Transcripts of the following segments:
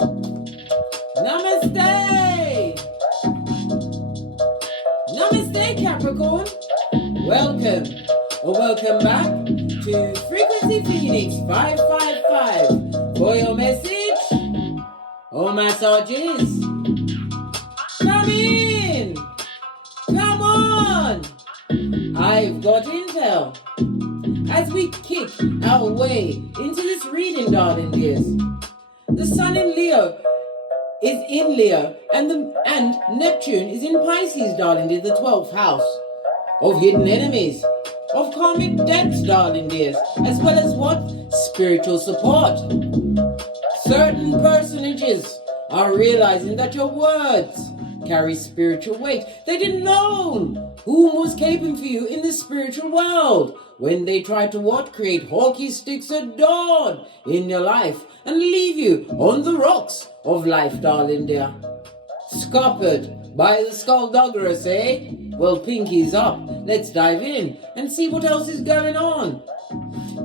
Namaste! Namaste, Capricorn! Welcome or welcome back to Frequency Phoenix 555 for your message or massages. Come in! Come on! I've got intel. As we kick our way into this reading, darling dears, the Sun in Leo is in Leo, and Neptune is in Pisces, darling dears, the 12th house of hidden enemies, of karmic debts, darling dears, as well as what? Spiritual support. Certain personages are realizing that your words carry spiritual weight. They didn't know who was caping for you in the spiritual world when they tried to what? Create hockey sticks of dawn in your life and leave you on the rocks of life, darling dear. Scuppered by the skullduggerous, eh? Well, pinky's up. Let's dive in and see what else is going on.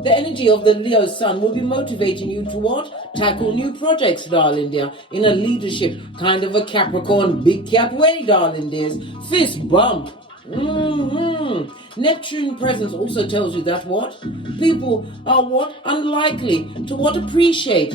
The energy of the Leo Sun will be motivating you to what? Tackle new projects, darling dear, in a leadership kind of a Capricorn big cat way, darling dears. Fist bump. Neptune presence also tells you that what? People are what? Unlikely to what? Appreciate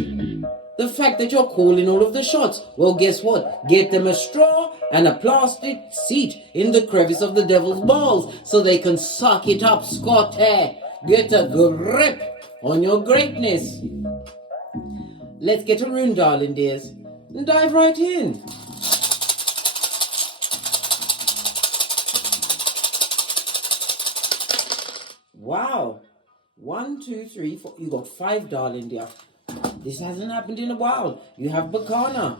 the fact that you're calling all of the shots. Well, guess what? Get them a straw and a plastic seat in the crevice of the devil's balls so they can suck it up, Scotty. Get a grip on your greatness. Let's get a rune, darling dears, and dive right in. Wow. 1, 2, 3, 4. You got 5, darling dear. This hasn't happened in a while. You have Bacana.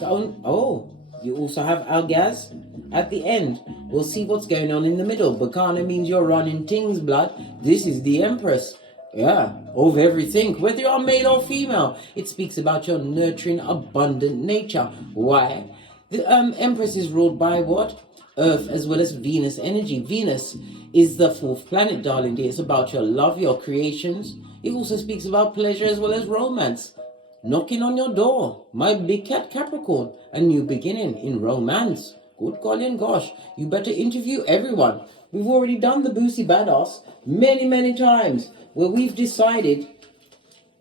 Oh, you also have Algaz at the end. We'll see what's going on in the middle. Bacana means you're running Ting's blood. This is the Empress. Yeah, of everything. Whether you're male or female, it speaks about your nurturing, abundant nature. Why? The Empress is ruled by what? Earth as well as Venus energy. Venus is the 4th planet, darling dear. It's about your love, your creations. It also speaks about pleasure as well as romance. Knocking on your door, my big cat Capricorn, a new beginning in romance. Good golly gosh, you better interview everyone. We've already done the Boosie Badass many times, where we've decided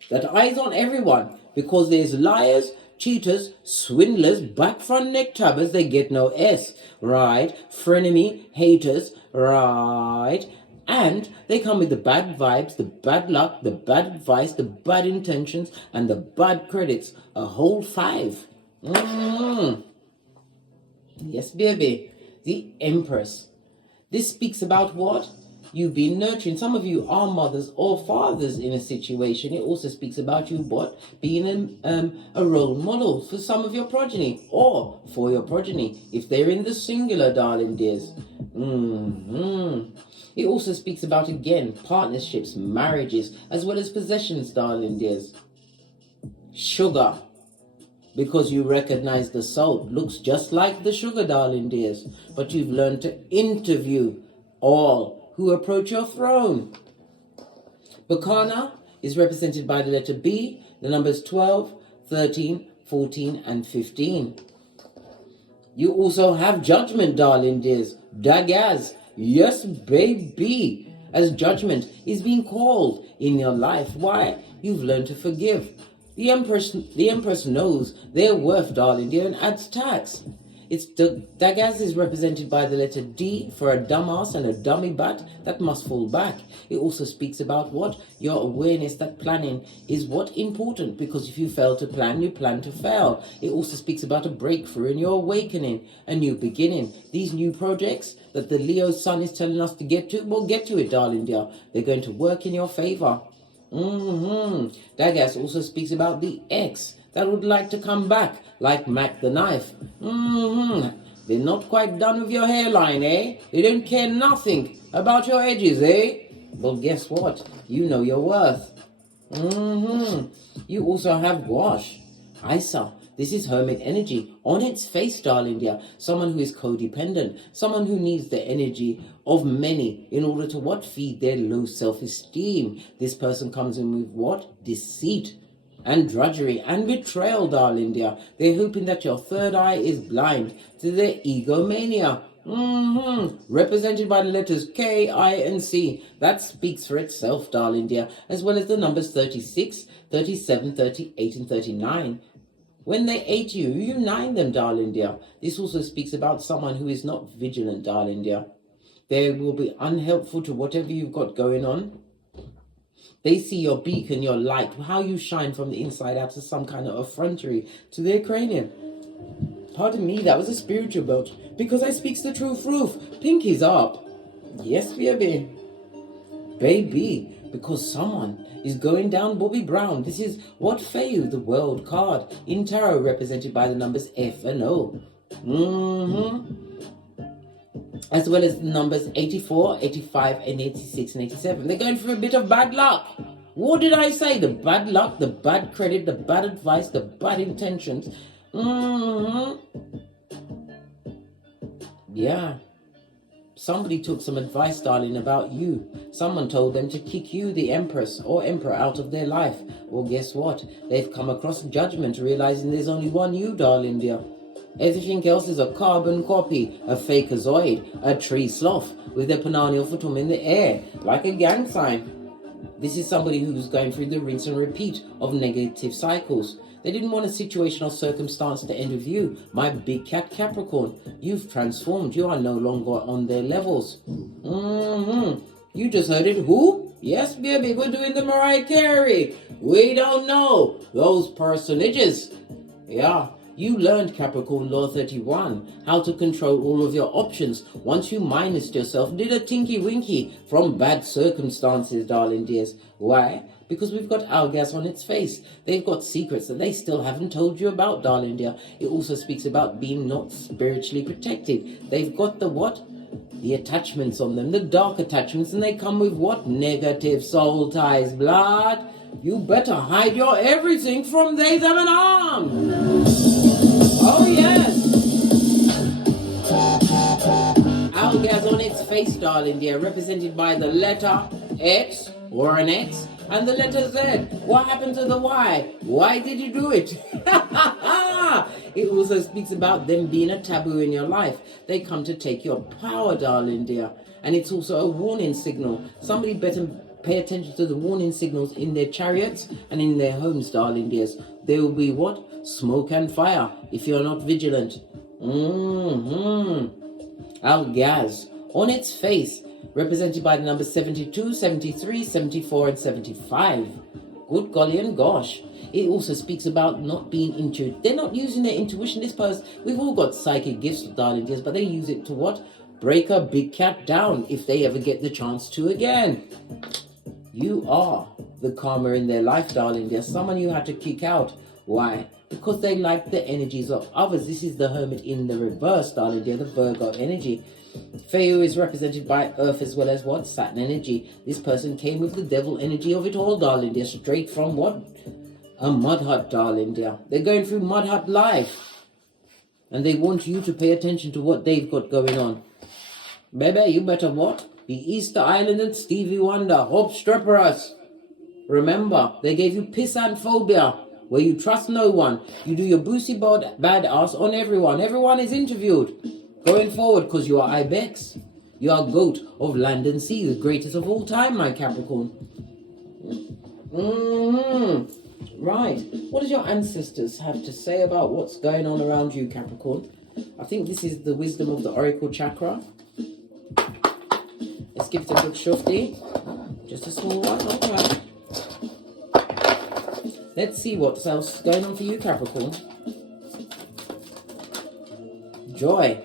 that eyes on everyone, because there's liars, cheaters, swindlers, back front neck tabbers, they get no S, right? Frenemy, haters, right? And they come with the bad vibes, the bad luck, the bad advice, the bad intentions, and the bad credits. A whole 5. Yes, baby. The Empress. This speaks about what? You've been nurturing. Some of you are mothers or fathers in a situation. It also speaks about you what? Being a role model for some of your progeny or for your progeny if they're in the singular, darling dears. It also speaks about, again, partnerships, marriages, as well as possessions, darling dears. Sugar, because you recognize the salt looks just like the sugar, darling dears, but you've learned to interview all who approach your throne. Bacana is represented by the letter B, the numbers 12, 13, 14, and 15. You also have judgment, darling dears. Dagaz. Yes, baby, as judgment is being called in your life. Why? You've learned to forgive. The Empress knows their worth, darling dear, and adds tax. Dagaz is represented by the letter D for a dumbass and a dummy bat that must fall back. It also speaks about what? Your awareness that planning is what? Important, because if you fail to plan, you plan to fail. It also speaks about a breakthrough in your awakening, a new beginning. These new projects that the Leo Sun is telling us to get to, we'll get to it, darling dear. They're going to work in your favor. Dagaz also speaks about the ex that would like to come back, like Mac the Knife. They're not quite done with your hairline, eh? They don't care nothing about your edges, eh? Well, guess what? You know your worth. You also have Wash, Isa. This is Hermit energy on its face, darling dear. Someone who is codependent. Someone who needs the energy of many in order to what? Feed their low self-esteem. This person comes in with what? Deceit. and drudgery and betrayal, darling dear. They're hoping that your third eye is blind to their egomania. Represented by the letters K, I, and C. That speaks for itself, darling dear, as well as the numbers 36, 37, 38, and 39. When they ate you, you nine them, darling dear. This also speaks about someone who is not vigilant, darling dear. They will be unhelpful to whatever you've got going on. They see your beacon, your light, how you shine from the inside out as some kind of effrontery to their cranium. Pardon me, that was a spiritual belt, because I speaks the true truth. Pinky's up. Yes, baby. Baby, because someone is going down Bobby Brown. This is what Fayu, the world card in tarot, represented by the numbers F and O. As well as the numbers 84, 85, and 86, and 87. They're going for a bit of bad luck. What did I say? The bad luck, the bad credit, the bad advice, the bad intentions. Yeah. Somebody took some advice, darling, about you. Someone told them to kick you, the empress or emperor, out of their life. Well, guess what? They've come across judgment, realizing there's only one you, darling dear. Everything else is a carbon copy, a fakeazoid, a tree sloth with their penanial futum in the air, like a gang sign. This is somebody who's going through the rinse and repeat of negative cycles. They didn't want a situation or circumstance to end with you. My big cat Capricorn, you've transformed. You are no longer on their levels. You just heard it. Who? Yes, baby, we're doing the Mariah Carey. We don't know those personages. Yeah. You learned, Capricorn Law 31, how to control all of your options once you minused yourself, did a tinky winky from bad circumstances, darling dears. Why? Because we've got hourglass on its face. They've got secrets that they still haven't told you about, darling dear. It also speaks about being not spiritually protected. They've got the what? The attachments on them, the dark attachments, and they come with what? Negative soul ties, blood. You better hide your everything from they, them, and arm. Oh, yes. Hourglass on its face, darling dear, represented by the letter X or an X and the letter Z. What happened to the Y? Why did you do it? It also speaks about them being a taboo in your life. They come to take your power, darling dear. And it's also a warning signal. Somebody better pay attention to the warning signals in their chariots and in their homes, darling dears. There will be what? Smoke and fire if you're not vigilant. Hourglass on its face, represented by the numbers 72, 73, 74, and 75. Good golly and gosh. It also speaks about not being intuitive. They're not using their intuition. This person, we've all got psychic gifts, darling dears, but they use it to what? Break a big cat down if they ever get the chance to again. You are the karma in their life, darling. There's someone you had to kick out. Why? Because they like the energies of others. This is the Hermit in the reverse, darling dear, the Virgo energy. Feu is represented by Earth as well as what? Saturn energy. This person came with the devil energy of it all, darling dear, straight from what? A mud hut, darling dear. They're going through mud hut life. And they want you to pay attention to what they've got going on. Baby, you better what? Be Easter Island and Stevie Wonder. Obstreperous. Remember, they gave you piss and phobia, where you trust no one. You do your boosie bad ass on everyone. Everyone is interviewed. Going forward, because you are IBEX. You are goat of land and sea, the greatest of all time, my Capricorn. Right. What does your ancestors have to say about what's going on around you, Capricorn? I think this is the wisdom of the Oracle Chakra. Let's give it a good shufti. Just a small one. Okay. Let's see what else is going on for you, Capricorn. Joy.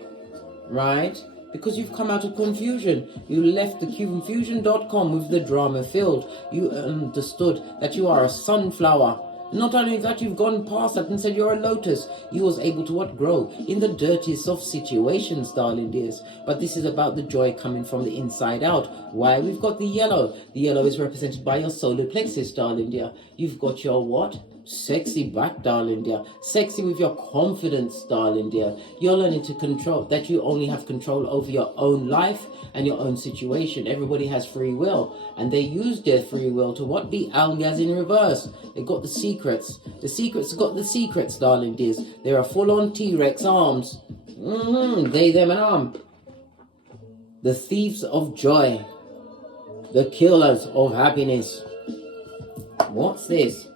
Right? Because you've come out of confusion. You left the confusion.com with the drama filled. You understood that you are a sunflower. Not only that, you've gone past that and said you're a lotus. You was able to what? Grow in the dirtiest of situations, darling dears. But this is about the joy coming from the inside out. Why? We've got the yellow. The yellow is represented by your solar plexus, darling dear. You've got your what? Sexy back, darling dear. Sexy with your confidence, darling dear. You're learning to control, that you only have control over your own life and your own situation. Everybody has free will, and they use their free will to what? Be alias in reverse. They got the secrets. The secrets got the secrets, darling dears. They're a full-on T-Rex arms. They, them, and arm. The thieves of joy. The killers of happiness. What's this?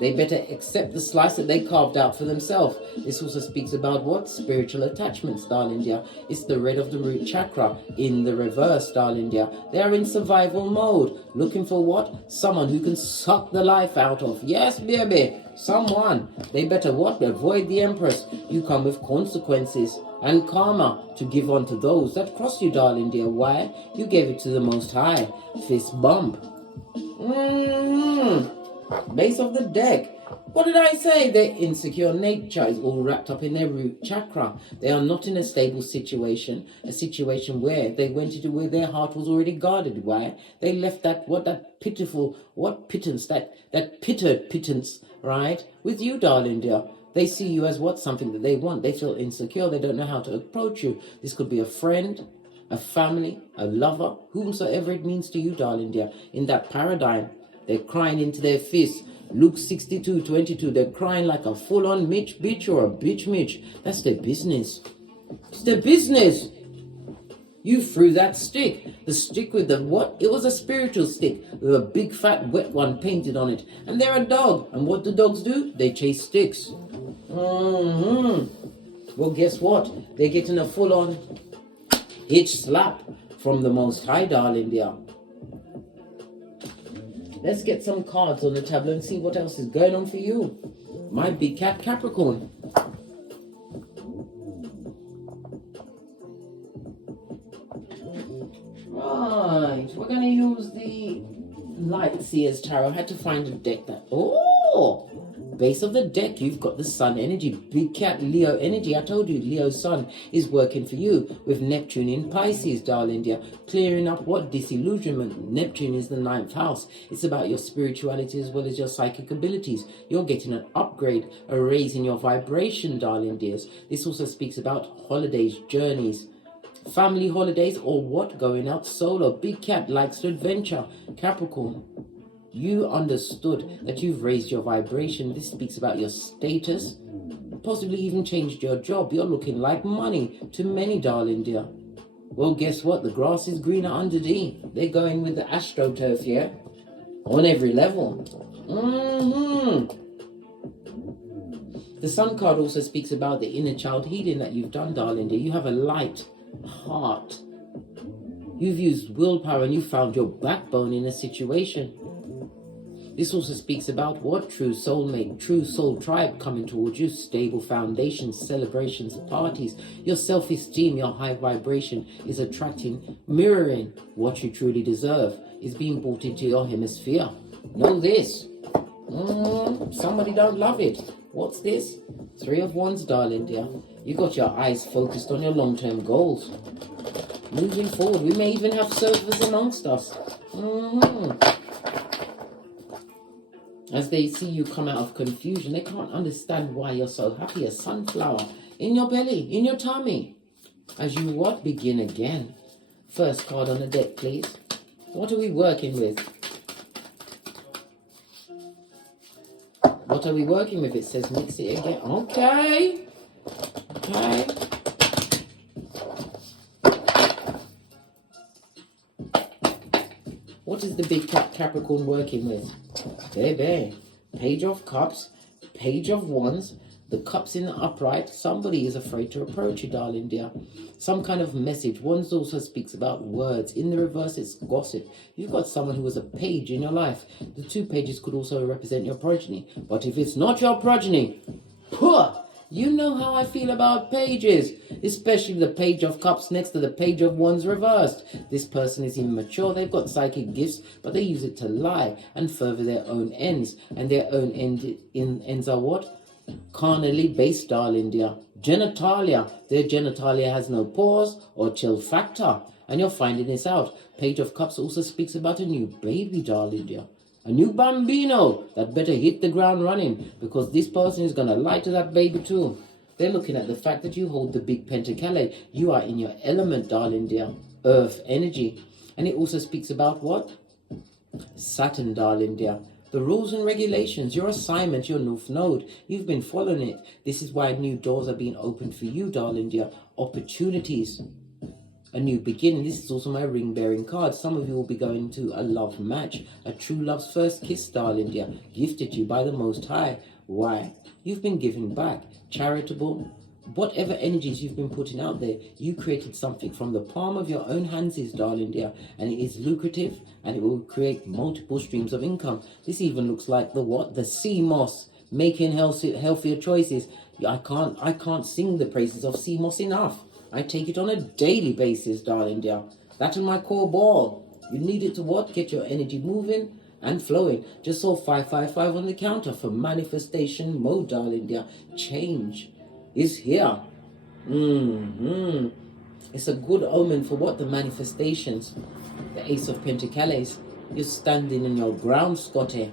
They better accept the slice that they carved out for themselves. This also speaks about what? Spiritual attachments, darling dear. It's the red of the root chakra in the reverse, darling dear. They are in survival mode. Looking for what? Someone who can suck the life out of. Yes, baby. Someone. They better what? Avoid the empress. You come with consequences and karma to give on to those that cross you, darling dear. Why? You gave it to the Most High. Fist bump. Base of the deck. What did I say? Their insecure nature is all wrapped up in their root chakra. They are not in a stable situation, a situation where they went into where their heart was already guarded. Why? They left that pittance, that pittered pittance, right, with you, darling dear. They see you as what? Something that they want. They feel insecure. They don't know how to approach you. This could be a friend, a family, a lover, whomsoever it means to you, darling dear. In that paradigm, they're crying into their fists. Luke 62:22. They're crying like a full-on Mitch bitch or a bitch Mitch. That's their business. It's their business. You threw that stick. The stick with the what? It was a spiritual stick with a big fat wet one painted on it. And they're a dog. And what do dogs do? They chase sticks. Well, guess what? They're getting a full-on hitch slap from the Most High, darling dear. Let's get some cards on the tableau and see what else is going on for you. My big cat Capricorn. Right, we're going to use the Light Seers Tarot. I had to find a deck that... Oh! Base of the deck, you've got the Sun energy. Big cat Leo energy. I told you Leo's Sun is working for you with Neptune in Pisces, darling dear. Clearing up what? Disillusionment. Neptune is the 9th house. It's about your spirituality as well as your psychic abilities. You're getting an upgrade, a raise in your vibration, darling dears. This also speaks about holidays, journeys, family holidays, or what? Going out solo. Big cat likes to adventure. Capricorn. You understood that you've raised your vibration. This speaks about your status, possibly even changed your job. You're looking like money to many, darling dear. Well, guess what? The grass is greener underneath. They're going with the AstroTurf here on every level. The Sun card also speaks about the inner child healing that you've done, darling dear. You have a light heart. You've used willpower and you found your backbone in a situation. This also speaks about what? True soulmate, true soul tribe coming towards you, stable foundations, celebrations, parties. Your self-esteem, your high vibration is attracting, mirroring what you truly deserve, is being brought into your hemisphere. Know this. Somebody don't love it. What's this? 3 of Wands, darling dear. You got your eyes focused on your long-term goals. Moving forward, we may even have surfers amongst us. As they see you come out of confusion, they can't understand why you're so happy. A sunflower in your belly, in your tummy. As you what? Begin again. First card on the deck, please. What are we working with? What are we working with? It says mix it again. Okay. Okay. What is the big cat Capricorn working with? Baby. Page of Cups, Page of Wands, the cups in the upright. Somebody is afraid to approach you, darling dear. Some kind of message. Wands also speaks about words. In the reverse, it's gossip. You've got someone who was a page in your life. The 2 pages could also represent your progeny. But if it's not your progeny, you know how I feel about pages, especially the Page of Cups next to the Page of Wands reversed. This person is immature, they've got psychic gifts, but they use it to lie and further their own ends. And their own ends are what? Carnally based, darling dear. Genitalia. Their genitalia has no pause or chill factor. And you're finding this out. Page of Cups also speaks about a new baby, darling dear. A new bambino that better hit the ground running, because this person is going to lie to that baby too. They're looking at the fact that you hold the big pentacale. You are in your element, darling dear. Earth energy. And it also speaks about what? Saturn, darling dear. The rules and regulations, your assignment, your North Node. You've been following it. This is why new doors are being opened for you, darling dear. Opportunities. A new beginning. This is also my ring-bearing card. Some of you will be going to a love match. A true love's first kiss, darling dear. Gifted you by the Most High. Why? You've been giving back. Charitable. Whatever energies you've been putting out there, you created something from the palm of your own hands, darling dear. And it is lucrative, and it will create multiple streams of income. This even looks like the what? The sea moss. Making healthier choices. I can't sing the praises of sea moss enough. I take it on a daily basis, darling dear. That is my core ball. You need it to what? Get your energy moving and flowing. Just saw 555 on the counter for manifestation mode, darling dear. Change is here. It's a good omen for what? The manifestations. The Ace of Pentacles. You're standing in your ground, Scotty.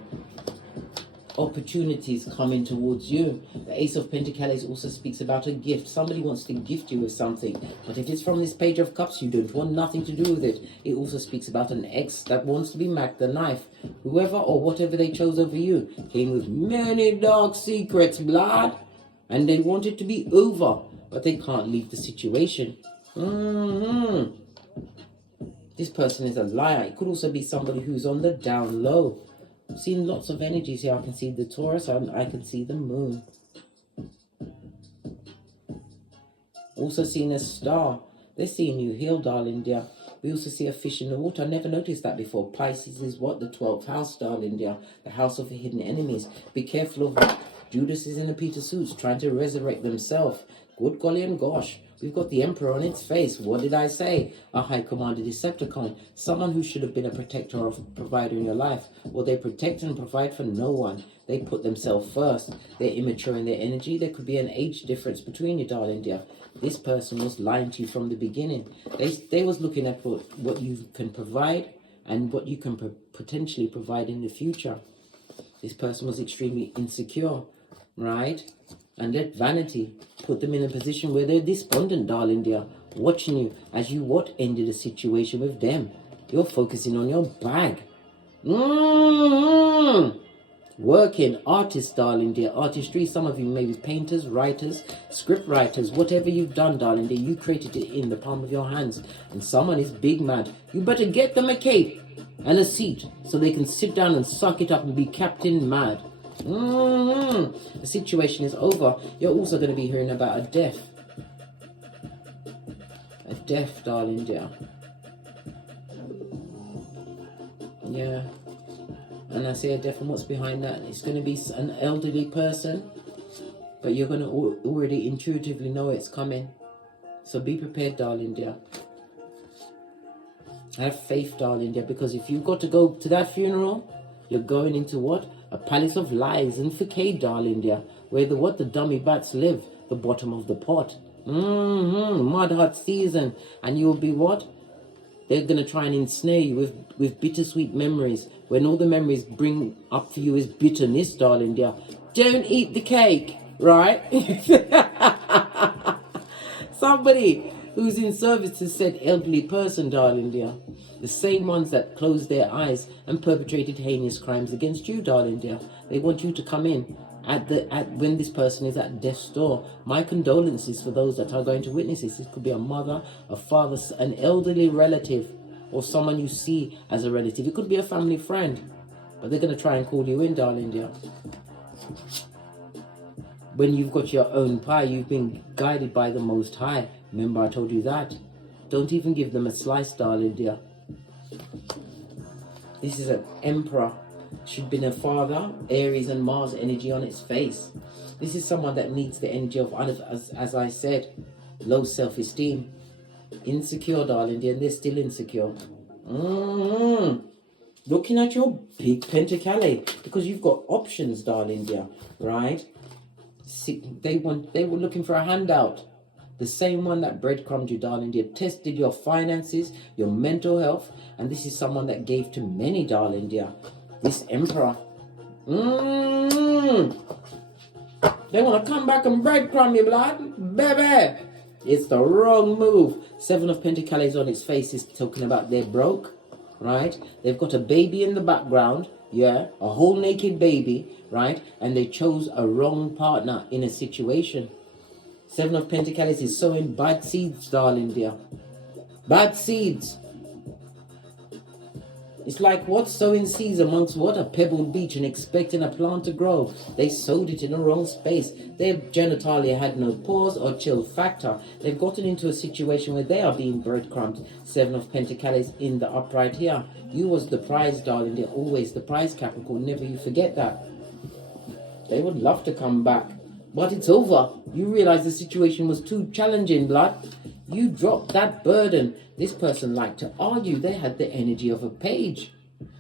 Opportunities coming towards you. The Ace of Pentacles also speaks about a gift. Somebody wants to gift you with something, but if it's from this Page of Cups, you don't want nothing to do with it. It also speaks about an ex that wants to be Mac the knife. Whoever or whatever they chose over you came with many dark secrets, blood, and they want it to be over, but they can't leave the situation. This person is a liar. It could also be somebody who's on the down low. I'm seeing lots of energies here. I can see the Taurus and I can see the moon. Also seeing a star. They're seeing you heal, darling dear. We also see a fish in the water. I never noticed that before. Pisces is what? The 12th house, darling dear. The house of hidden enemies. Be careful of Judas is in a Peter suits trying to resurrect themselves. Good golly and gosh. We've got the Emperor on its face. What did I say? A High Commander Decepticon. Someone who should have been a protector or provider in your life. Well, they protect and provide for no one. They put themselves first. They're immature in their energy. There could be an age difference between you, darling dear. This person was lying to you from the beginning. They was looking at what you can provide and what you can potentially provide in the future. This person was extremely insecure, right? And let vanity put them in a position where they're despondent, darling dear, watching you as you what ended a situation with them. You're focusing on your bag. Working, artists, darling dear, artistry. Some of you may be painters, writers, script writers, whatever you've done, darling dear, you created it in the palm of your hands. And someone is big mad. You better get them a cape and a seat so they can sit down and suck it up and be Captain Mad. The situation is over. You're also going to be hearing about a death. A death, darling dear. Yeah. And I say a death, and what's behind that? It's going to be an elderly person, but you're going to already intuitively know it's coming. So be prepared, darling dear. Have faith, darling dear, because if you've got to go to that funeral, you're going into what? A palace of lies and facade, darling dear, where the dummy bats live, the bottom of the pot. Mud hot season, and you'll be what? They're going to try and ensnare you with bittersweet memories, when all the memories bring up for you is bitterness, darling dear. Don't eat the cake, right? Somebody who's in service has said elderly person, darling dear. The same ones that closed their eyes and perpetrated heinous crimes against you, darling dear. They want you to come in when this person is at death's door. My condolences for those that are going to witness this. This could be a mother, a father, an elderly relative, or someone you see as a relative. It could be a family friend, but they're going to try and call you in, darling dear. When you've got your own pie, you've been guided by the Most High. Remember I told you that. Don't even give them a slice, darling dear. This is an Emperor. Should be a father, Aries and Mars energy on its face. This is someone that needs the energy of, as I said, low self-esteem. Insecure, darling dear, and they're still insecure. Looking at your big pentacale, because you've got options, darling dear, right? They were looking for a handout. The same one that breadcrumbed you, darling dear, tested your finances, your mental health, and this is someone that gave to many, darling dear. This Emperor. They want to come back and breadcrumb you, blood. Baby. It's the wrong move. Seven of Pentacles on its face is talking about they're broke, right? They've got a baby in the background, yeah, a whole naked baby, right? And they chose a wrong partner in a situation. Seven of Pentacles is sowing bad seeds, darling dear. Bad seeds. It's like what sowing seeds amongst what? A pebbled beach and expecting a plant to grow. They sowed it in the wrong space. Their genitalia had no pause or chill factor. They've gotten into a situation where they are being breadcrumbed. Seven of Pentacles in the upright here. You was the prize, darling. They're always the prize, Capricorn. Never you forget that. They would love to come back. But it's over. You realize the situation was too challenging, blood. You dropped that burden. This person liked to argue. They had the energy of a page.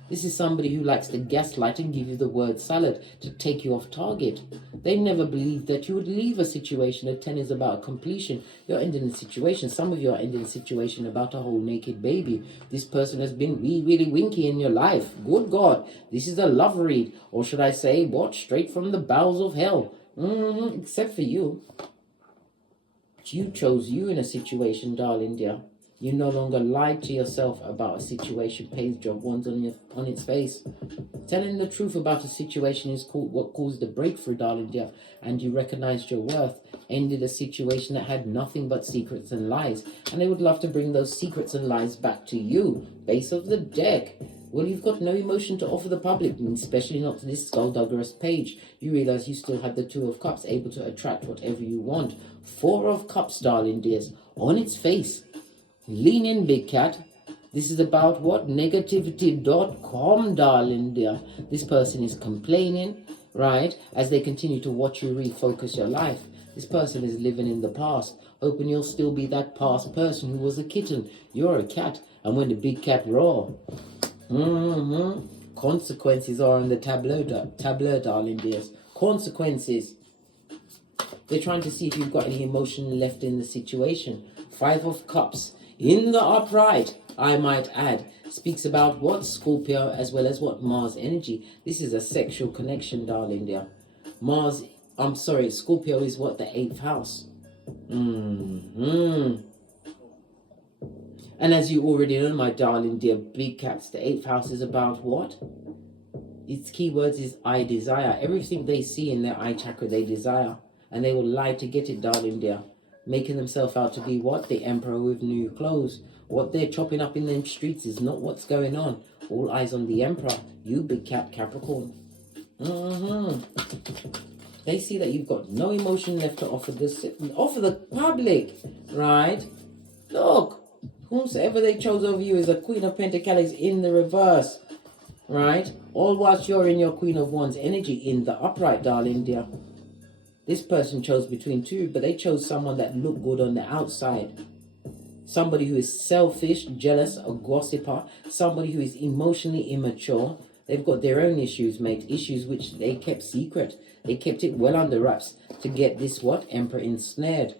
This is somebody who likes to gaslight and give you the word salad to take you off target. They never believed that you would leave a situation. A 10 is about completion. You're ending a situation. Some of you are ending a situation about a whole naked baby. This person has been really winky in your life. Good God. This is a love read. Or should I say, what? Straight from the bowels of hell. Except for you. You chose you in a situation, darling dear. You no longer lied to yourself about a situation. Page job one's on its face. Telling the truth about a situation is what caused the breakthrough, darling dear. And you recognized your worth. Ended a situation that had nothing but secrets and lies. And they would love to bring those secrets and lies back to you. Base of the deck. Well, you've got no emotion to offer the public, especially not to this skullduggerous page. You realize you still have the Two of Cups, able to attract whatever you want. Four of Cups, darling dears, on its face. Lean in, big cat. This is about what? Negativity.com, darling dear. This person is complaining, right? As they continue to watch you refocus your life. This person is living in the past, hoping you'll still be that past person who was a kitten. You're a cat, and when the big cat roar, consequences are on the tableau, darling dears. Consequences. They're trying to see if you've got any emotion left in the situation. Five of Cups in the upright, I might add, speaks about what? Scorpio as well as what? Mars energy. This is a sexual connection, darling dear. Scorpio is what? The 8th house. And as you already know, my darling dear big cats, the 8th house is about what? Its keywords is I desire. Everything they see in their eye chakra, they desire. And they will lie to get it, darling dear. Making themselves out to be what? The emperor with new clothes. What they're chopping up in them streets is not what's going on. All eyes on the emperor. You big cat Capricorn. They see that you've got no emotion left to offer the public. Right? Look. Whomsoever they chose over you is a Queen of Pentacles in the reverse. Right? All whilst you're in your Queen of Wands energy in the upright, darling dear. This person chose between two, but they chose someone that looked good on the outside. Somebody who is selfish, jealous, a gossiper. Somebody who is emotionally immature. They've got their own issues, mate. Issues which they kept secret. They kept it well under wraps to get this what? Emperor ensnared.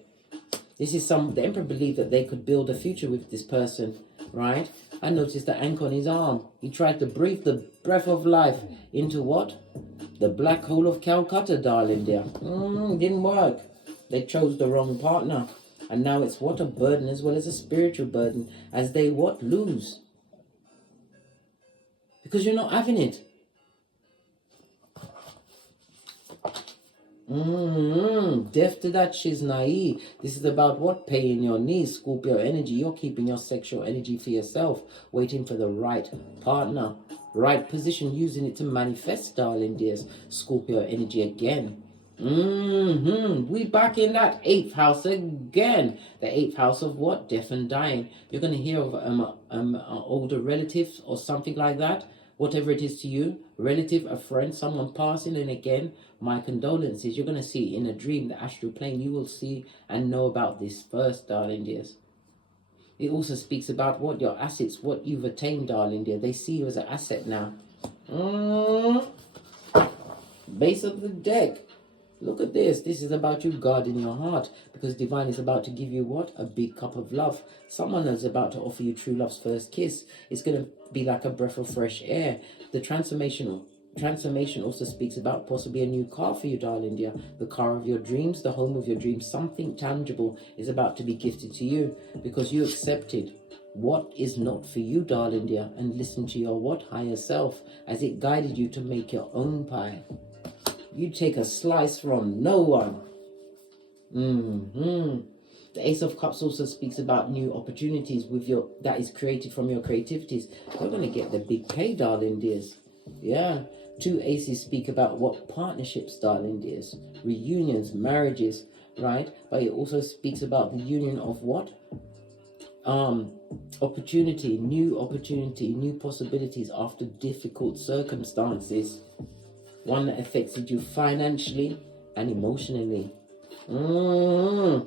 This is the emperor believed that they could build a future with this person, right? I noticed the anchor on his arm. He tried to breathe the breath of life into what? The black hole of Calcutta, darling dear. Didn't work. They chose the wrong partner. And now it's what? A burden as well as a spiritual burden. As they what? Lose. Because you're not having it. Deaf to that shiznai. This is about what? Paying your knees. Scorpio energy. You're keeping your sexual energy for yourself. Waiting for the right partner. Right position. Using it to manifest, darling dears. Scorpio energy again. We back in that 8th house again. The 8th house of what? Death and dying. You're going to hear of an older relative or something like that. Whatever it is to you, relative, a friend, someone passing, and again, my condolences. You're going to see in a dream, the astral plane, you will see and know about this first, darling dears. It also speaks about what? Your assets, what you've attained, darling dear. They see you as an asset now. Base of the deck. Look at this. This is about you guarding your heart, because divine is about to give you what? A big cup of love. Someone is about to offer you true love's first kiss. It's going to be like a breath of fresh air. The transformation also speaks about possibly a new car for you, darling dear. The car of your dreams, the home of your dreams. Something tangible is about to be gifted to you, because you accepted what is not for you, darling dear, and listen to your what? Higher self, as it guided you to make your own pie. You take a slice from no one. The Ace of Cups also speaks about new opportunities that is created from your creativities. You're going to get the big K, darling dears. Yeah. 2 aces speak about what? Partnerships, darling dears. Reunions, marriages, right? But it also speaks about the union of what? Opportunity, new possibilities after difficult circumstances. One that affected you financially and emotionally. New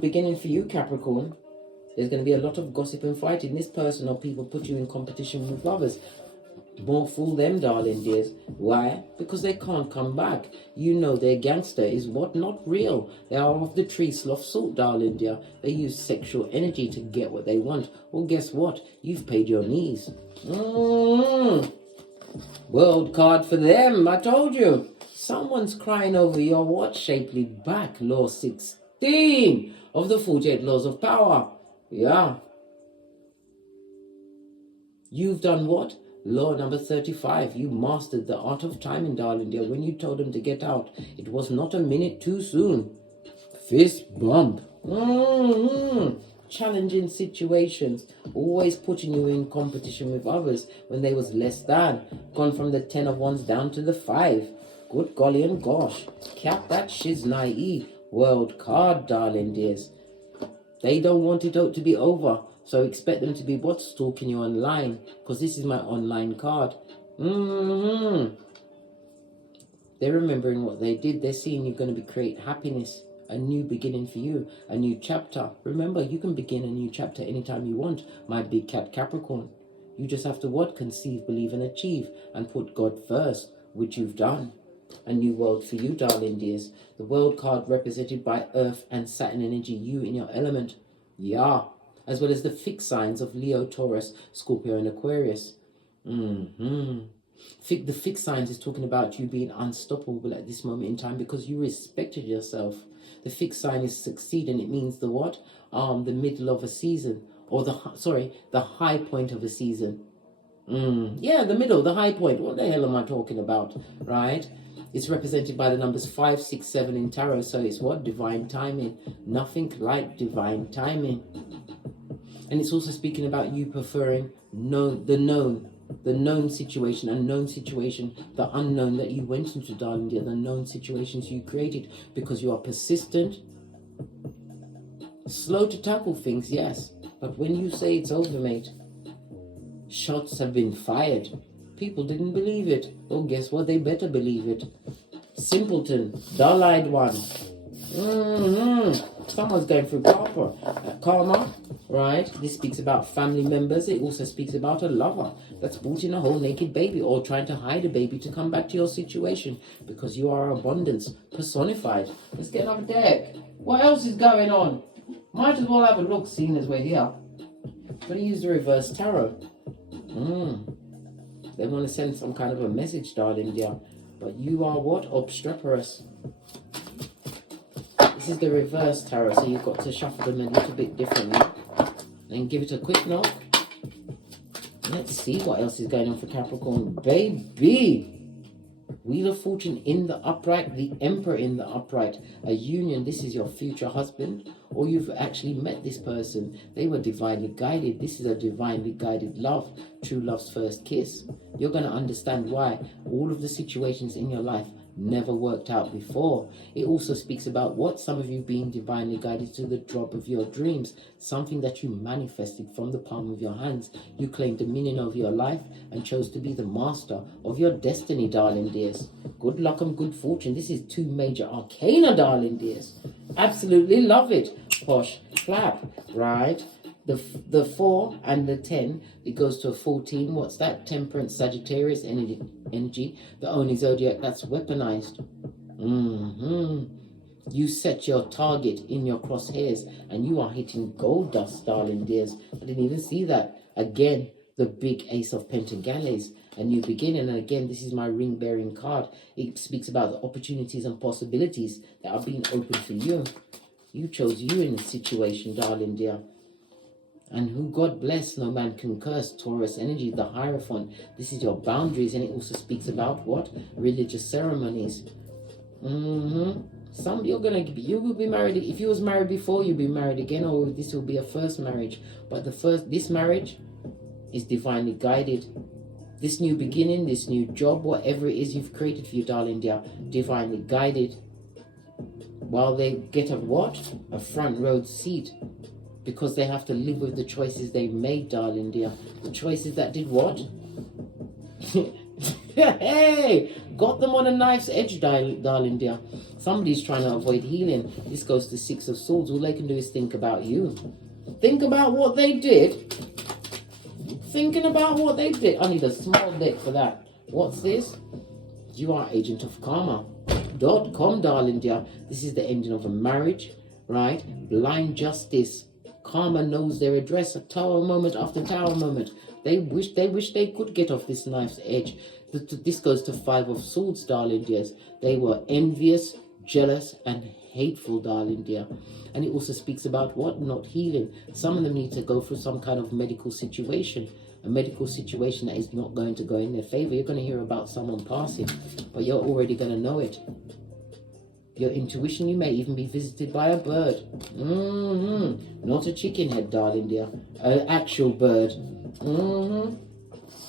beginning for you, Capricorn. There's going to be a lot of gossip and fighting. This person or people put you in competition with others. More fool them, darling dears. Why? Because they can't come back. You know their gangster is what? Not real. They are of the tree sloth sort, darling dear. They use sexual energy to get what they want. Well, guess what? You've paid your knees. World card for them, I told you. Someone's crying over your what? Shapely back. Law 16 of the 48 laws of power. Yeah. You've done what? Law number 35. You mastered the art of timing, darling dear. When you told them to get out, it was not a minute too soon. Fist bump. Challenging situations, always putting you in competition with others when they was less than. Gone from the 10 of wands down to the 5. Good golly and gosh. Cap that shiznai. World card, darling dears. They don't want it to be over, so expect them to be what? Stalking you online, because this is my online card. They're remembering what they did. They're seeing you're going to create happiness. A new beginning for you, a new chapter. Remember, you can begin a new chapter anytime you want, my big cat Capricorn. You just have to what? Conceive, believe and achieve, and put God first, which you've done. A new world for you, darling dears. The world card represented by Earth and Saturn energy, you in your element. Yeah. As well as the fixed signs of Leo, Taurus, Scorpio and Aquarius. The fixed signs is talking about you being unstoppable at this moment in time because you respected yourself. The fixed sign is succeeding. It means the what? The middle of a season, or the high point of a season. Yeah, the middle, the high point. What the hell am I talking about? Right? It's represented by the numbers 5, 6, 7 in tarot. So it's what? Divine timing. Nothing like divine timing. And it's also speaking about you preferring the known situation, unknown situation, the unknown that you went into, darling dear, the known situations you created, because you are persistent, slow to tackle things, yes, but when you say it's over, mate, shots have been fired. People didn't believe it. Oh, guess what? They better believe it. Simpleton, dull-eyed one. Someone's going through karma, right? This speaks about family members. It also speaks about a lover that's brought in a whole naked baby, or trying to hide a baby to come back to your situation, because you are abundance personified. Let's get another deck. What else is going on? Might as well have a look, seeing as we're here. I'm going to use the reverse tarot. They want to send some kind of a message, darling dear. But you are what? Obstreperous. This is the reverse tarot, so you've got to shuffle them a little bit differently. And give it a quick knock. Let's see what else is going on for Capricorn. Baby! Wheel of Fortune in the upright, the Emperor in the upright. A union, this is your future husband, or you've actually met this person. They were divinely guided. This is a divinely guided love. True love's first kiss. You're going to understand why all of the situations in your life never worked out before. It also speaks about what? Some of you being divinely guided to the drop of your dreams, something that you manifested from the palm of your hands. You claimed dominion over your life and chose to be the master of your destiny, darling dears. Good luck and good fortune. This is 2 major arcana, darling dears. Absolutely love it. Posh clap, right? The 4 and the 10, it goes to a 14. What's that? Temperance, Sagittarius energy. The only zodiac that's weaponized. You set your target in your crosshairs and you are hitting gold dust, darling dears. I didn't even see that. Again, the big Ace of Pentagales, a new beginning. And again, this is my ring bearing card. It speaks about the opportunities and possibilities that are being opened for you. You chose you in this situation, darling dear. And who God bless, no man can curse. Taurus energy, the Hierophant. This is your boundaries, and it also speaks about what? Religious ceremonies. You will be married. If you was married before, you'll be married again, or this will be a first marriage. But this marriage is divinely guided. This new beginning, this new job, whatever it is you've created for you, darling dear, divinely guided. While they get a front row seat. Because they have to live with the choices they made, darling dear. The choices that did what? Hey! Got them on a knife's edge, darling dear. Somebody's trying to avoid healing. This goes to 6 of Swords. All they can do is think about you. Think about what they did. Thinking about what they did. I need a small deck for that. What's this? You are agent of karma.com, darling dear. This is the ending of a marriage, right? Blind justice. Karma knows their address. A tower moment after tower moment. They wish they could get off this knife's edge. This goes to 5 of Swords, darling dears. They were envious, jealous, and hateful, darling dear. And it also speaks about what? Not healing. Some of them need to go through some kind of medical situation. A medical situation that is not going to go in their favor. You're going to hear about someone passing, but you're already going to know it. Your intuition, you may even be visited by a bird. Not a chicken head, darling dear. An actual bird.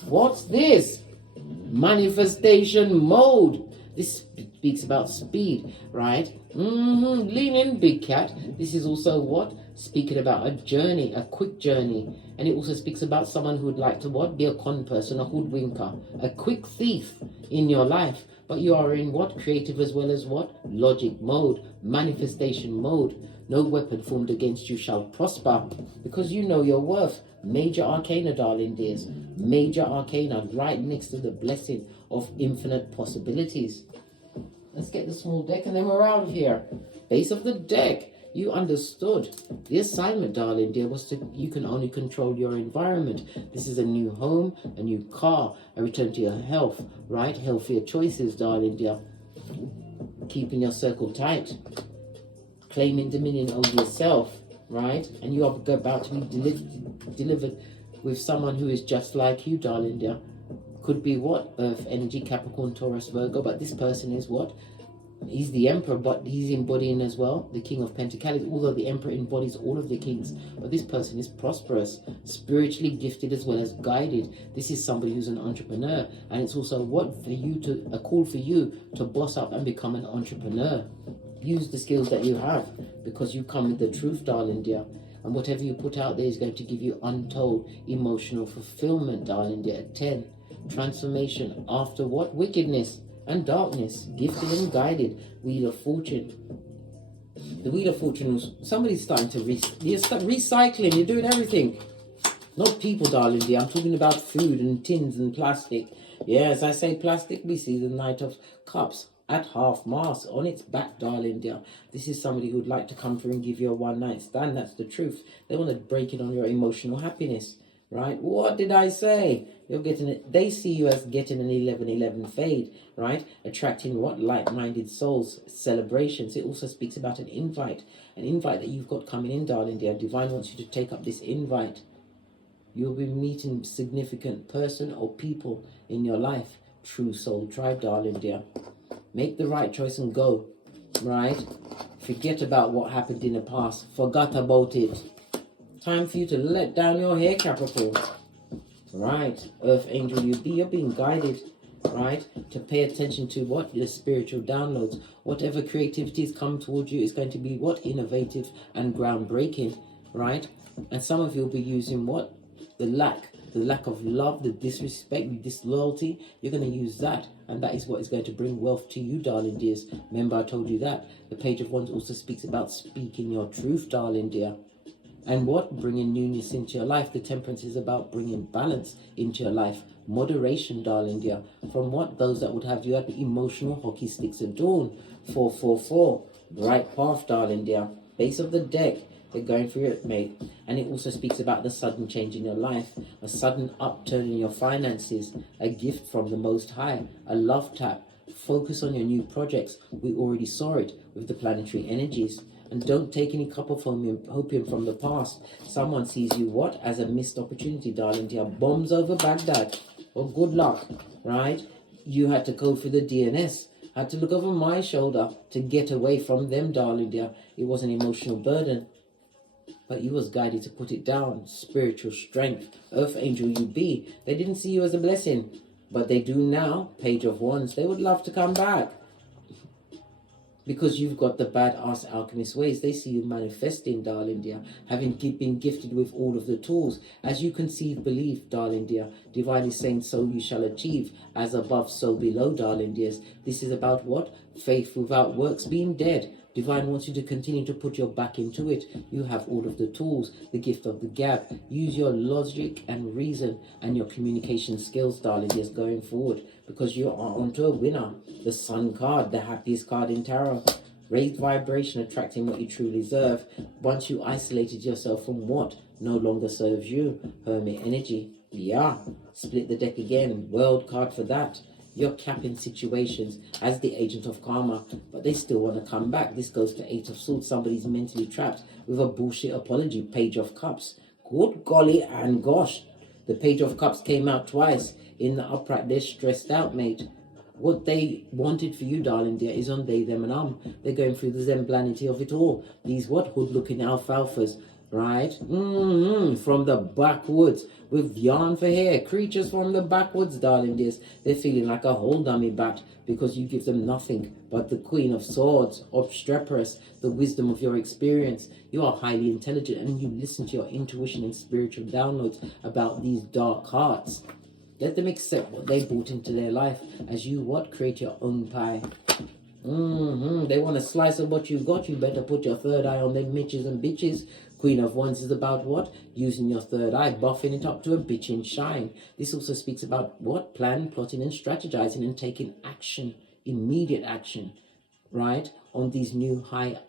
What's this? Manifestation mode. This speaks about speed, right? Lean in, big cat. This is also what? Speaking about a journey, a quick journey. And it also speaks about someone who would like to what? Be a con person, a hoodwinker, a quick thief in your life. But you are in what? Creative as well as what? Logic mode, manifestation mode. No weapon formed against you shall prosper, because you know your worth. Major arcana, darling dears. Major arcana, right next to the blessing of infinite possibilities. Let's get the small deck and then we're out of here. Base of the deck. You understood. The assignment, darling dear, was you can only control your environment. This is a new home, a new car, a return to your health, right? Healthier choices, darling dear. Keeping your circle tight. Claiming dominion over yourself, right? And you are about to be delivered with someone who is just like you, darling dear. Could be what? Earth energy, Capricorn, Taurus, Virgo. But this person is what? He's the emperor, but he's embodying as well the King of Pentacles, although the emperor embodies all of the kings. But this person is prosperous, spiritually gifted as well as guided. This is somebody who's an entrepreneur, and it's also a call for you to boss up and become an entrepreneur. Use the skills that you have, because you come with the truth, darling dear. And whatever you put out there is going to give you untold emotional fulfillment, darling dear. 10. Transformation after what? Wickedness and darkness, gifted and guided. Wheel of Fortune. The Wheel of Fortune was somebody's starting to recycling. You're doing everything. Not people, darling dear. I'm talking about food and tins and plastic. Yes, I say plastic. We see the Knight of Cups at half mast on its back, darling dear. This is somebody who would like to come through and give you a one-night stand. That's the truth. They want to break it on your emotional happiness. Right? What did I say? You're getting it. They see you as getting an 11-11 fade, right? Attracting what? Like-minded souls, celebrations. It also speaks about an invite that you've got coming in, darling dear. Divine wants you to take up this invite. You'll be meeting significant person or people in your life. True soul tribe, darling dear. Make the right choice and go, right? Forget about what happened in the past. Forgot about it. Time for you to let down your hair, Capricorn. Right. Earth angel you be. You're being guided, right? To pay attention to what? Your spiritual downloads. Whatever creativities come towards you is going to be what? Innovative and groundbreaking, right? And some of you will be using what? The lack of love, the disrespect, the disloyalty. You're going to use that. And that is what is going to bring wealth to you, darling dears. Remember, I told you that. The Page of Wands also speaks about speaking your truth, darling dear. And what? Bringing newness into your life. The Temperance is about bringing balance into your life. Moderation, darling dear. From what? Those that would have you at the emotional hockey sticks at dawn. 444. Bright path, darling dear. Base of the deck. They're going through it, mate. And it also speaks about the sudden change in your life. A sudden upturn in your finances. A gift from the Most High. A love tap. Focus on your new projects. We already saw it with the planetary energies. And don't take any cup of opium from the past. Someone sees you what? As a missed opportunity, darling dear. Bombs over Baghdad. Well, good luck, right? You had to go through the DNS. Had to look over my shoulder to get away from them, darling dear. It was an emotional burden. But you was guided to put it down. Spiritual strength. Earth angel you be. They didn't see you as a blessing. But they do now. Page of Wands. They would love to come back. Because you've got the badass alchemist ways. They see you manifesting, darling dear. Having been gifted with all of the tools. As you conceive, believe, darling dear. Divine is saying, so you shall achieve. As above, so below, darling dears. This is about what? Faith without works being dead. Divine wants you to continue to put your back into it. You have all of the tools, the gift of the gab. Use your logic and reason and your communication skills, darling dears, going forward. Because you are onto a winner. The Sun card, the happiest card in tarot. Raised vibration, attracting what you truly deserve. Once you isolated yourself from what no longer serves you. Hermit energy. Yeah. Split the deck again. World card for that. You're capping situations as the agent of karma, but they still want to come back. This goes to 8 of Swords. Somebody's mentally trapped with a bullshit apology. Page of Cups. Good golly and gosh. The Page of Cups came out twice. In the upright, they're stressed out, mate. What they wanted for you, darling dear, is on they, them, and They're going through the Zemblanity of it all. These what? Hood-looking alfalfas, right? From the backwoods with yarn for hair. Creatures from the backwoods, darling dears. They're feeling like a whole dummy bat because you give them nothing but the Queen of Swords, obstreperous, the wisdom of your experience. You are highly intelligent and you listen to your intuition and spiritual downloads about these dark hearts. Let them accept what they brought into their life as you what? Create your own pie. They want a slice of what you got. You better put your third eye on them mitches and bitches. Queen of Wands is about what? Using your third eye, buffing it up to a bitchin' shine. This also speaks about what? Planning, plotting and strategizing and taking action, immediate action, right? On these new high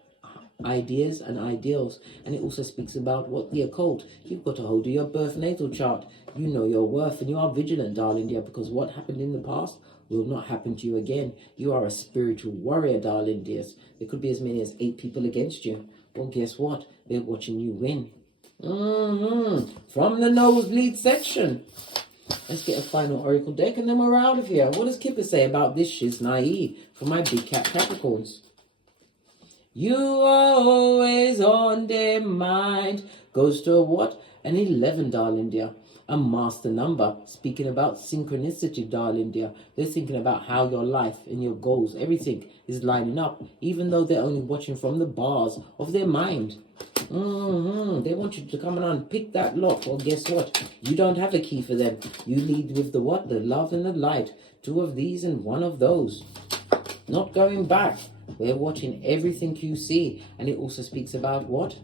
ideas and ideals. And it also speaks about what? The occult. You've got a hold of your birth natal chart. You know your worth and you are vigilant, darling dear, because what happened in the past will not happen to you again. You are a spiritual warrior, darling dears. There could be as many as 8 people against you. Well, guess what? They're watching you win. From the nosebleed section. Let's get a final oracle deck and then we're out of here. What does Kipper say about this shiznai for my big cat Capricorns? You are always on their mind. Goes to a what? An 11, darling dear. A master number. Speaking about synchronicity, darling dear. They're thinking about how your life and your goals, everything is lining up. Even though they're only watching from the bars of their mind. They want you to come and unpick that lock. Well, guess what? You don't have a key for them. You lead with the what? The love and the light. 2 of these and 1 of those. Not going back. We're watching everything you see. And it also speaks about what?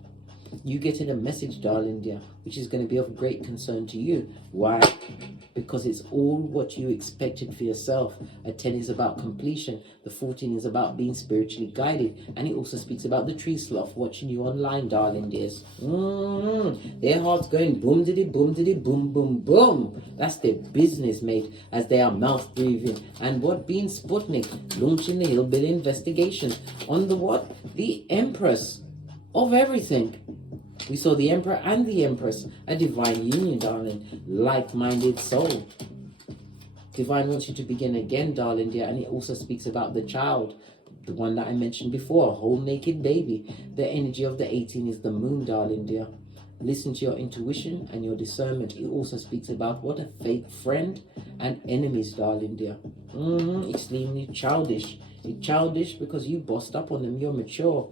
You getting a message, darling dear, which is going to be of great concern to you. Why? Because it's all what you expected for yourself. A 10 is about completion. The 14 is about being spiritually guided. And it also speaks about the tree sloth watching you online, darling dears. Their hearts going boom diddy boom diddy boom boom boom. That's their business, mate, as they are mouth breathing. And what? Being Sputnik, launching the hillbilly investigation on the what? The empress of everything. We saw the Emperor and the Empress, a divine union, darling, like-minded soul. Divine wants you to begin again, darling dear, and it also speaks about the child, the one that I mentioned before, a whole naked baby. The energy of the 18 is the moon, darling dear. Listen to your intuition and your discernment. It also speaks about what? A fake friend and enemies, darling dear. Extremely childish. You're childish because you bossed up on them. You're mature.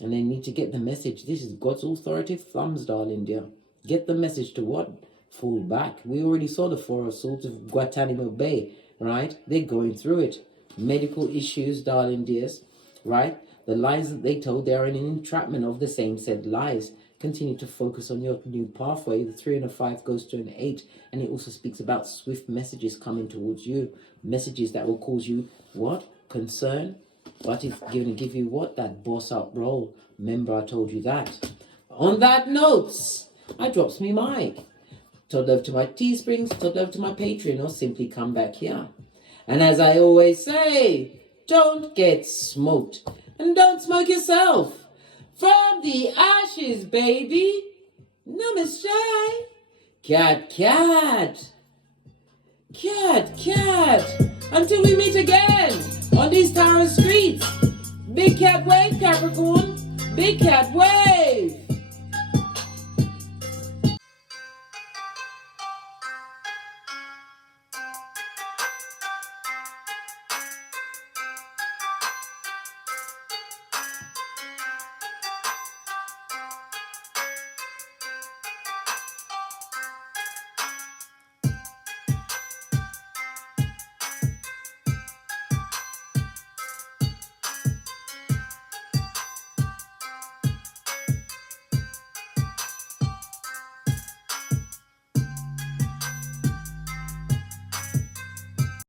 And they need to get the message. This is God's authoritative thumbs, darling dear. Get the message to what? Fall back. We already saw the 4 of Swords of Guantanamo Bay, right? They're going through it. Medical issues, darling dears, right? The lies that they told, they are in an entrapment of the same said lies. Continue to focus on your new pathway. The 3 and a 5 goes to an 8, and it also speaks about swift messages coming towards you. Messages that will cause you what? Concern. But it's going to give you what? That boss up role. Remember, I told you that. On that note, I drops me mic. Told love to my Teesprings, told love to my Patreon, or simply come back here. And as I always say, don't get smoked. And don't smoke yourself. From the ashes, baby. Namaste. Cat, cat. Cat, cat. Until we meet again on these Tara streets. Big cat wave, Capricorn. Big cat wave.